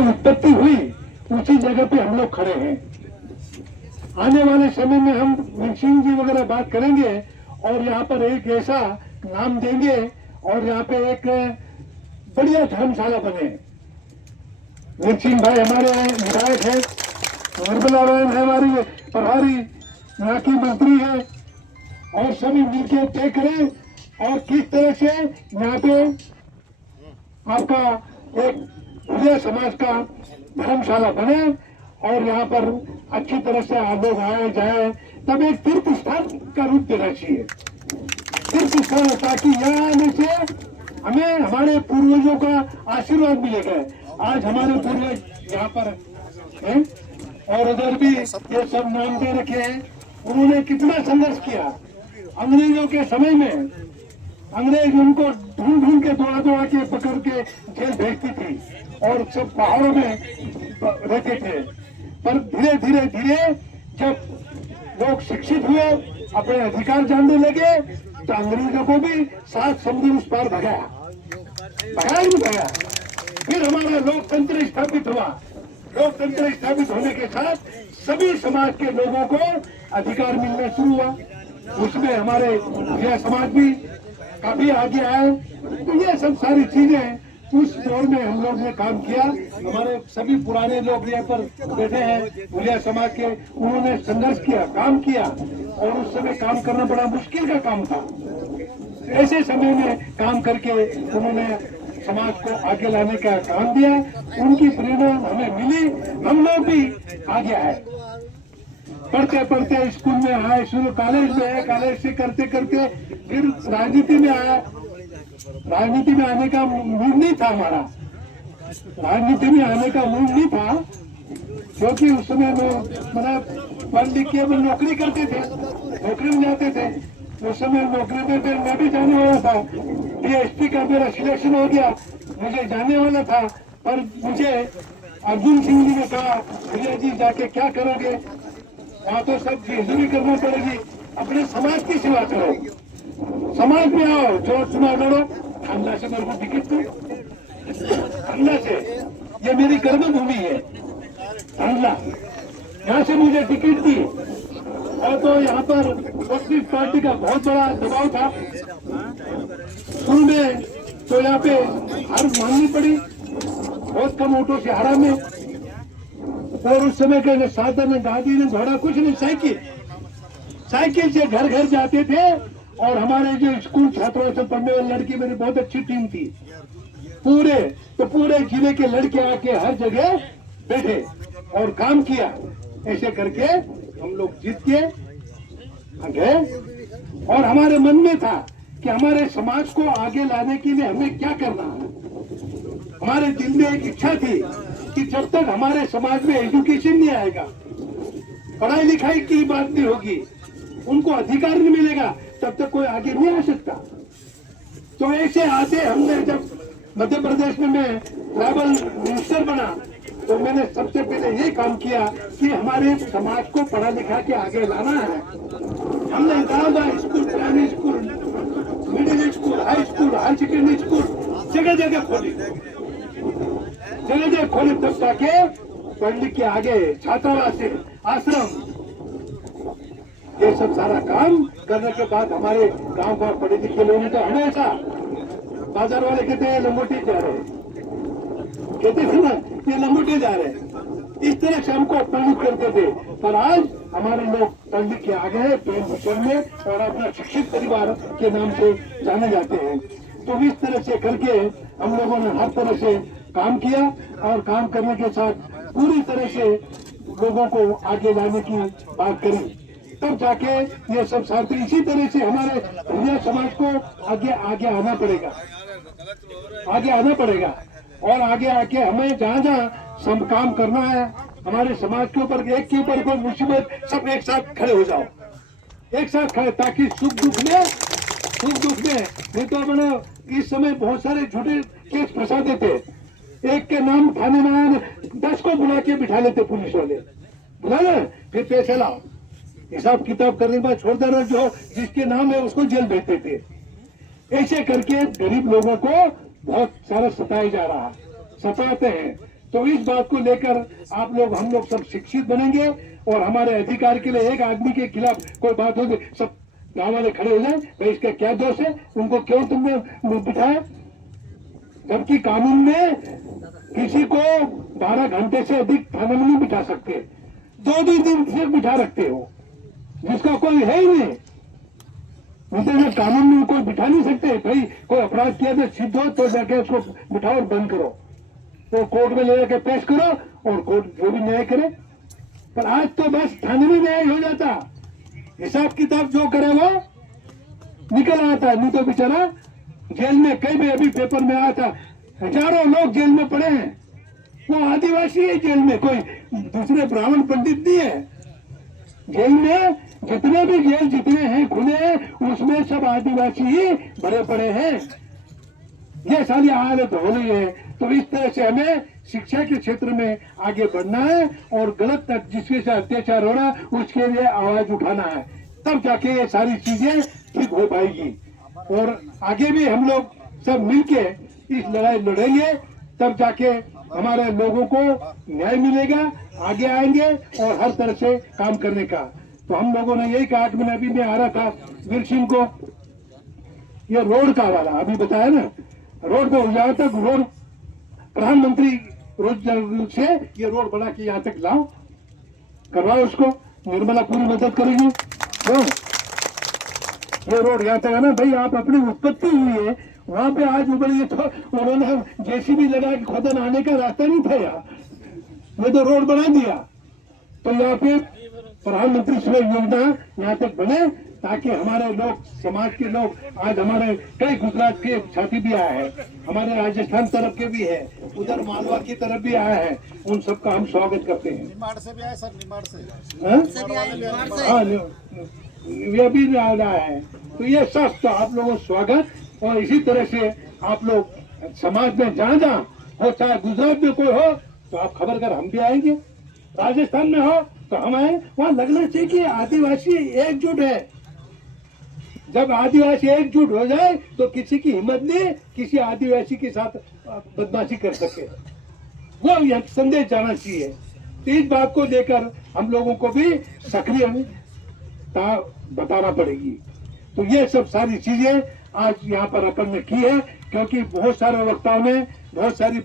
उत्पत्ति हुई उसी जगह पे हम लोग खड़े हैं। आने वाले समय में हम मिक्सिंग जी वगैरह बात करेंगे और यहाँ पर एक ऐसा नाम देंगे और यहाँ पे एक बढ़िया धर्मशाला बने। मिक्सिंग भाई हमारे विधायक है, निर्मला बहन है हमारी प्रभारी, यहाँ की मंत्री है, और सभी मिलकर तय करें और किस तरह से यहाँ पे आपका एक भुलिया समाज का धर्मशाला बने और यहाँ पर अच्छी तरह से लोग आए जाए, तब एक तीर्थ स्थान का रूप देना चाहिए। तीर्थ स्थान, ताकि यहाँ आने से हमें हमारे पूर्वजों का आशीर्वाद मिलेगा। आज हमारे पूर्वज यहाँ पर हैं और उधर भी ये सब नाम दे रखे हैं। उन्होंने कितना संघर्ष किया। अंग्रेजों के समय में अंग्रेज उनको ढूंढ ढूंढ के दौड़ा दौड़ा के पकड़ के जेल भेजती थी और सब पहाड़ों में रहते थे। पर धीरे धीरे धीरे जब लोग शिक्षित हुए, अपने अधिकार जानने लगे, तो अंग्रेजों को भी 7 समुद्र उस पार भगाया ही भगाया। फिर हमारा लोकतंत्र स्थापित हुआ। लोकतंत्र स्थापित होने के साथ सभी समाज के लोगों को अधिकार मिलना शुरू हुआ। उसमें हमारे यह समाज भी काफी आगे आए। तो ये सब सारी चीजें उस दौर में हम लोग ने काम किया। हमारे सभी पुराने लोग यहाँ पर बैठे हैं भुलिया समाज के, उन्होंने संघर्ष किया, काम किया और उस समय काम करना बड़ा मुश्किल का काम था। ऐसे समय में काम करके उन्होंने समाज को आगे लाने का काम दिया। उनकी प्रेरणा हमें मिली, हम लोग भी आगे आए। पढ़ते पढ़ते स्कूल में आए, शुरू कॉलेज में आए, कॉलेज से करते करते फिर राजनीति में आया। राजनीति में आने का मूड नहीं था हमारा, राजनीति में आने का मूड नहीं था, क्योंकि उस समय मतलब पढ़ लिख के नौकरी करते थे, नौकरी में जाते थे। उस समय नौकरी में फिर मैं भी जाने वाला था। DSP का मेरा सिलेक्शन हो गया, मुझे जाने वाला था। पर मुझे अर्जुन सिंह जी ने कहा, भैया जी जाके क्या करोगे, वहाँ तो सब मजदूरी करना पड़ेगी, अपने समाज की सेवा करो, समाज में आओ, जो चुनाव लड़ो। ठंडा से मेरे को टिकट दो, ठंडा से, ये मेरी कर्मभूमि है ठंडा, यहाँ से मुझे टिकट दी। और तो यहाँ पर कांग्रेस पार्टी का बहुत बड़ा दबाव था शुरू में, तो यहाँ पे हार माननी पड़ी, बहुत कम वोटों से हारा में। और उस समय के साधन गाड़ी ने घोड़ा कुछ नहीं, साइकिल से घर घर जाते थे। और हमारे जो स्कूल छात्रों से पढ़ने वाली लड़की, मेरी बहुत अच्छी टीम थी, पूरे जिले के लड़के आके हर जगह बैठे और काम किया। ऐसे करके हम लोग जीत के गए। और हमारे मन में था कि हमारे समाज को आगे लाने के लिए हमें क्या करना है। हमारे दिल में एक इच्छा थी कि जब तक हमारे समाज में एजुकेशन नहीं आएगा, पढ़ाई लिखाई की बात नहीं होगी, उनको अधिकार नहीं मिलेगा, तब तक कोई आगे नहीं आ सकता। तो ऐसे आते हमने, जब मध्य प्रदेश में मैं ट्राइबल मिनिस्टर बना, तो मैंने सबसे पहले ये काम किया कि हमारे समाज को पढ़ा लिखा के आगे लाना है। हमने गाँव school, primary school, middle school, high school, high secondary school जगह जगह खोली, तब ताकि पढ़ लिख के आगे छात्रावास, आश्रम, ये सब सारा काम करने के बाद हमारे गांव का पढ़े लिखे लोग तो हमेशा बाजार वाले कहते हैं लंगोटी जा रहे, कहते थे ना ये लंगोटी जा रहे, इस तरह से हमको प्रेरित करते थे। पर आज हमारे लोग पढ़ लिख के आ गए प्रेम भूषण में और अपना शिक्षित परिवार के नाम से जाने जाते हैं। तो इस तरह से करके हम लोगों ने हर तरह से काम किया और काम करने के साथ पूरी तरह से लोगों को आगे लाने की बात करी, तब जाके ये सब साथी। इसी तरह से हमारे भुलिया समाज को आगे आना पड़ेगा, और आगे आके हमें जहाँ जहाँ सब काम करना है, हमारे समाज के ऊपर एक के ऊपर कोई मुसीबत, सब एक साथ खड़े हो जाओ, एक साथ खड़े, ताकि सुख दुख में नहीं तो मैंने इस समय बहुत सारे झूठे केस फंसा देते। एक के नाम थाने में 10 को बुला के बिठा लेते पुलिस वाले, बुला ले फिर पैसे लाओ, हिसाब किताब करने के बाद छोड़ देना, जो जिसके नाम है उसको जेल भेजते थे। ऐसे करके गरीब लोगों को बहुत सारा सताया जा रहा है, सताते हैं। तो इस बात को लेकर आप लोग, हम लोग सब शिक्षित बनेंगे और हमारे अधिकार के लिए एक आदमी के खिलाफ कोई बात होगी, सब गांव वाले खड़े हो जाए, भाई इसका क्या दोष है, उनको क्यों तुमने बिठाया। जबकि कानून में किसी को 12 घंटे से अधिक थाने में नहीं बिठा सकते, 2-2 दिन से बिठा रखते हो, जिसका कोई है ही नहीं। मतलब कानून में कोई बिठा नहीं सकते, भाई कोई अपराध किया तो सिद्ध हो तो जाके उसको बिठाओ और बंद करो, तो कोर्ट में ले जाकर पेश करो और कोर्ट जो भी न्याय करे। पर आज तो बस थाने में न्याय हो जाता, हिसाब किताब जो करे वो निकल आता, नहीं तो बेचारा जेल में, कई भी अभी पेपर में आया था, हजारों लोग जेल में पड़े हैं, वो आदिवासी है जेल में, कोई दूसरे ब्राह्मण पंडित नहीं है। जेल में जितने भी जेल जितने हैं खुले हैं, उसमें सब आदिवासी ही भरे पड़े हैं। ये सारी हालत हो रही है। तो इस तरह से हमें शिक्षा के क्षेत्र में आगे बढ़ना है और गलत तक जिसके साथ अत्याचार हो रहा है उसके लिए आवाज उठाना है, तब जाके ये सारी चीजें ठीक हो पाएगी। और आगे भी हम लोग सब मिलके इस लड़ाई लड़ेंगे, तब जाके हमारे लोगों को न्याय मिलेगा, आगे आएंगे और हर तरह से काम करने का। तो हम लोगों ने यही कहा कि मैंने अभी मैं आ रहा था वीर सिंह को, ये रोड का वाला अभी बताया ना, रोड पे यहाँ तक रोड प्रधानमंत्री रोड से ये रोड बना के यहाँ तक लाओ, करवाओ उसको, निर्मला पूरी मदद करेगी। तो ये रोड यहाँ तक है ना भाई, आप अपनी उत्पत्ति हुई है वहां पे आज उबड़िए, तो उन्होंने जेसीबी लगा के खोदन आने का रास्ता नहीं था यहाँ, ये तो रोड बना दिया। तो यहाँ पे प्रधानमंत्री श्रम योजना यहाँ तक बने ताकि हमारे लोग, समाज के लोग, आज हमारे कई गुजरात के साथी भी आए हैं, हमारे राजस्थान तरफ के भी है, उधर मालवा की तरफ भी आए हैं, उन सबका हम स्वागत करते हैं। निमाड़ से भी आए सर, निमाड़ से हाँ, ये भी आ रहा है। तो ये सब तो आप लोगों को स्वागत, और इसी तरह से आप लोग समाज में जहाँ जहाँ हो, चाहे गुजरात में कोई हो तो आप खबर कर, हम भी आएंगे, राजस्थान में हो तो हम आए, वहाँ लगना चाहिए कि आदिवासी एकजुट है। जब आदिवासी एकजुट हो जाए तो किसी की हिम्मत नहीं किसी आदिवासी के साथ बदमाशी कर सके, वो यह संदेश जाना चाहिए। तो इस बात को लेकर हम लोगों को भी सक्रिय बताना पड़ेगी। तो ये सब सारी चीजें आज यहाँ पर अपन ने की है, क्योंकि बहुत सारे वक्ताओं ने बहुत सारी